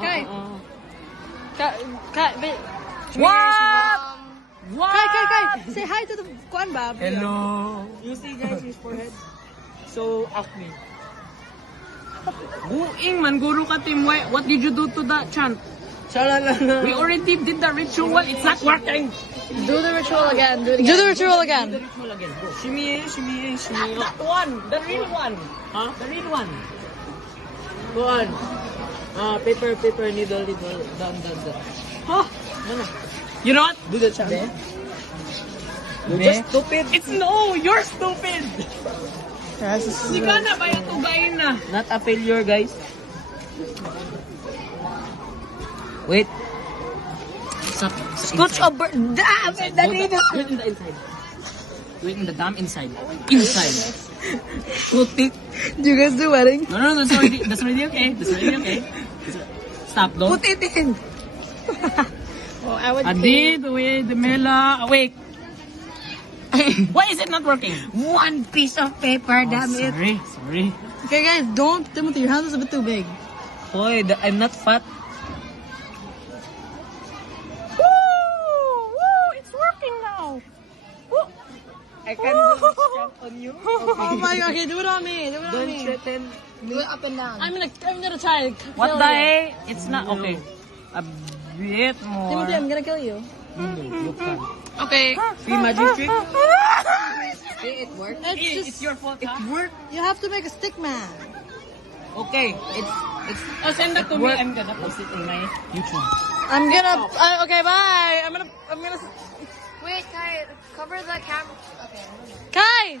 Kai. What? What? Kai. Say hi to the kuan ba? Hello. You see guys, his forehead. So acne. Buing man, guru ka team. What did you do to that chant? Shalala. We already did the ritual. It's not working. Do the ritual again. Do the ritual again. Ritual again. Go. Shimmy. That one. The real one. Huh? The real one. Go on. Paper, needle. Done. Huh? Ano? You know what? Do the chant. You're just stupid. It's no. You're stupid. Sika na ba yung tugayin na? Not a failure, guys. Wait. Stop. Scotch over. Damn! Dali na. Do it in the inside. Do it in the damn inside. Inside. Put it. Do you guys do wedding? No, that's already okay. That's already okay. Stop, don't. Put it in. Oh, I would. Adit, wait, Mela, awake. Why is it not working? One piece of paper, damn it. Sorry. Okay, guys, don't. Timothy, your hand is a bit too big. Boy, I'm not fat. It's working now. I can just jump on you. Oh my god, okay, do it on me. Do it on Don't me. threaten. Do it up and down. I'm gonna try. What the heck? It's not okay. A bit more. Timothy, I'm gonna kill you. You can. Okay. See magic trick? See, it worked. It's your fault, huh? Work. You have to make a stick man. Okay, it's Oh, send that to me. I'm gonna post it in my YouTube. I'm gonna. Okay, bye. I'm gonna. Wait, Kai, cover the camera. Okay. Kai.